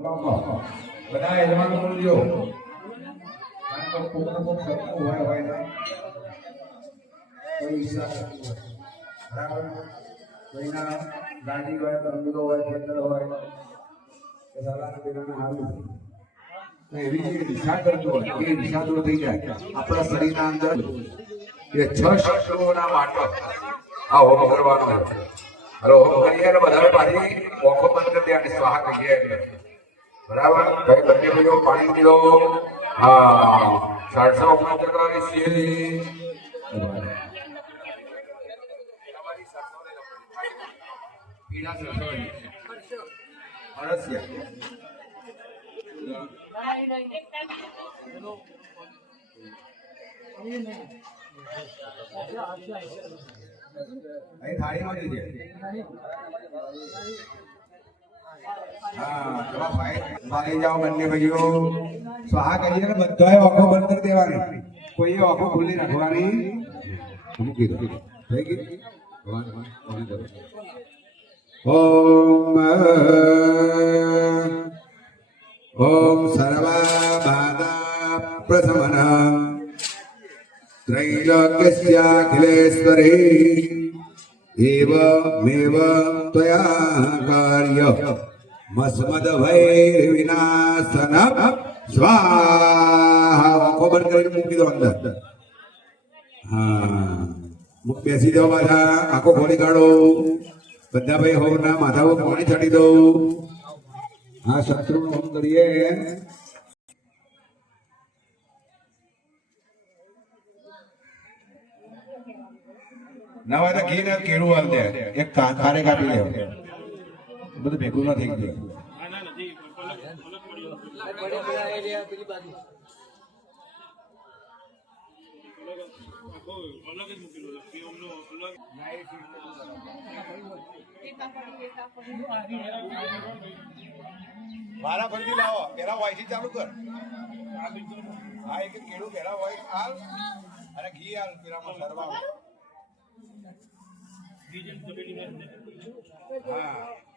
બધા યજમાનો બોલજો. કારણ કે ને. હારું એવી જે દિશા કરતો એ દિશા દૂર થઈ જાય. આપણા શરીરના અંદર એ છ શત્રુઓના માટે આ હોમ કરવાનો હવે હોમ કરીએ એટલે બધા પાછી ઓખો બંધ કરી સ્વાહા કહીએ. એટલે બરાબર? ભાઈ બંને ભાઈઓ પાણી પીલો હા. સાડસો ઓગણસત્તર ટકા છીએ અહીં થાળીમાં દેજે હા ભાઈ જાઓ બંને ભાઈઓ સ્વાહા કરીએ ને બધાએ આંખો બંધ કરી દેવાની કોઈએ આંખો ખુલ્લી રાખવાની મૂકી દો થઈ ગઈ ઓમ ઓમ ત્વયા કાર્ય મસ્મદ ભૈર વિનાશન સ્વાહા બંધ કરીને મૂકી દો અંદર હા બેસી જાઓ પાછા આખો ખોલી કાઢો બધા ભાઈ હોવ ના માથા ઉપર પાણી છાંટી દો હા શત્રુ હોમ કરીએ ના તો ઘી ને કેળું હાલ દે એક ખારે કાપી દે બધું ભેગું ના થઈ ગયું. મારા ફરતી લાવો. પેલા વાયથી ચાલુ કર. હા એક કેળું પેલા વાય હાલ અને ઘી હાલ પેલામાં સરવા હા.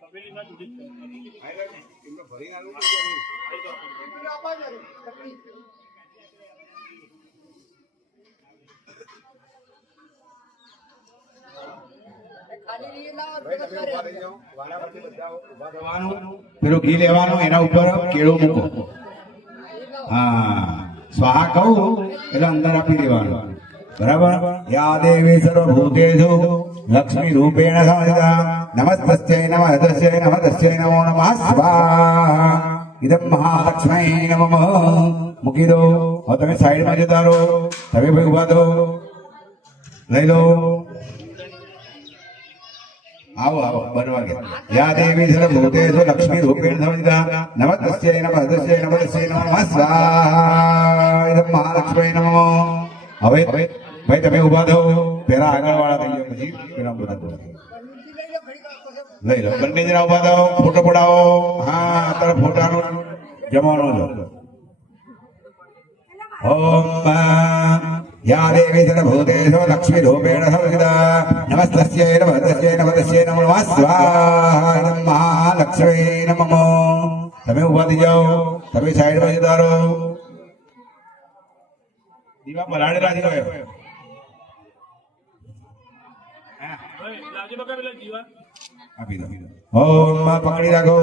પેલું ઘી લેવાનું, એના ઉપર કેળું મૂકો. હા, સ્વાહા કહું, એટલે અંદર આપી દેવાનું. બરાબર? યા દેવી સર્વભૂતેષુ, લક્ષ્મી રૂપેણ સંસ્થિતા નમસ્તસ્ય નમ તસ્ય નમઃ તસ્ય નમો નમઃ સ્વાહા ઇદમ મહાલક્ષ્મી નમ મૂકી દો હવે તમે સાઈડમાં જતા રહો તમે ભાઈ ઊભા થો લઈ લો આવો આવો બનવા ગયા યા દેવી સર્વભૂતેષુ લક્ષ્મી રૂપેણ સંસ્થિતા નમસ્તસ્ય નમ તસ્ય નમ તસ્ય નમ ઇદમ મહાલક્ષ્મી નમો હવે ભાઈ તમે ઊભા થો પેલા આગળ વાળા થઈ જાઓ પછી પેલા બધા. લઈ લો. બંને જણા ઊભા થાઓ. ફોટો પડાવો. હા અત્યારે ફોટાનો જમાનો છે. ઓમ દેવી સર્વભૂતેષુ લક્ષ્મી રૂપેણ સંસ્થિતા નમસ્તસ્ય નમઃ તસ્ય નમઃ તસ્ય નમો નમઃ સ્વાહા ઇદં મહાલક્ષ્મી નમઃ. તમે ઊભા થઈ જાઓ. તમે સાઈડમાં જતા રહો. દીવા છે હવે. આપી દો ઓમ પકડી રાખો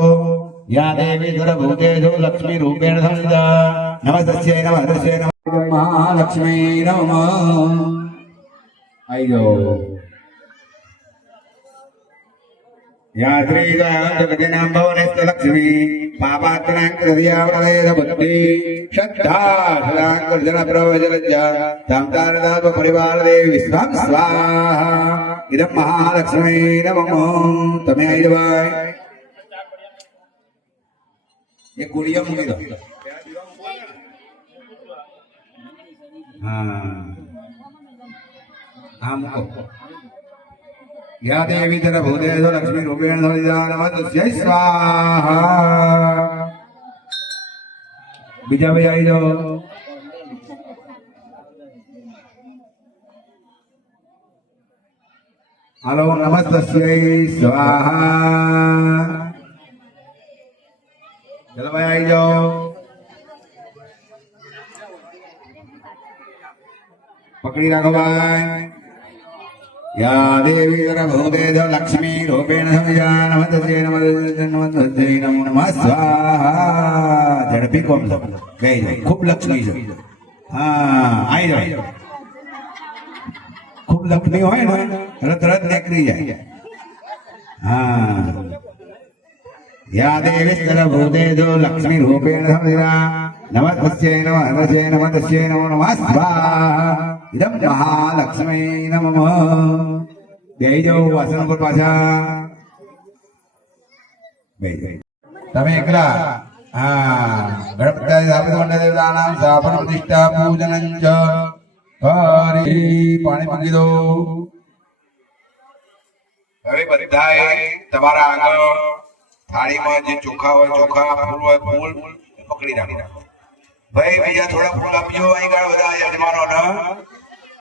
યા દેવી સર્વભૂતેષુ લક્ષ્મી રૂપેણ સંસ્થિતા નમસ્તસ્ય નમઃ તસ્ય નમઃ મહાલક્ષ્મી નમઃ આઈ જાઓ યા શ્રી જગતિનામ ભવનેસ્ત લક્ષ્મી પાપાત્રાંક હૃદયાવરેદ બુદ્ધિ શ્રદ્ધા સદાંકર્જન પ્રવચલજ્જા સામતારદાત્વ પરિવાર દેવી વિશ્વામ સ્વાહા ઇદમ મહાલક્ષ્મી નમઃ તમે આવી જવાય એ ગુડિયા મૂકી દો હા હા મૂકો યા દેવી તર ભૂતેષુ લક્ષ્મી રૂપેણ સંસ્થિતા નમસ્તસ્ય સ્વાહા બીજા ભાઈ આવી જાઓ ચલો ભાઈ આવી જાઓ. પકડી રાખો ભાઈ. યા દેવી ભૂતે લક્ષ્મી રૂપેણ સમજા નમસ્તે નમસ્તે નમો નમઃ સ્વાહા. ઝડપી કોમ ગઈ ખૂબ લક્ષ્મી છે. હા આવી જાઓ. ખૂબ લક્ષ્મી હોય ને રત રત નીકળી જાય. હા. યા દેવી સર્વભૂતે જો લક્ષ્મી રૂપેણ સમજા નમસ્તે નમસ્તે નમસ્તે નમો નમઃ સ્વાહા ઇદમ મહાલક્ષ્મી નમઃ. બેહી જાઓ તમે એકલા? હા. ગણપતિ પૂજનં હરી પાણી મૂકી દો. હવે બધાએ તમારા આગળ થાળીમાં જે ચોખા હોય, ચોખા, ફૂલ હોય, ફૂલ પકડી રાખો. ભાઈ બીજા થોડા ફૂલ આપજો, અહીં આગળ બધા યજમાનો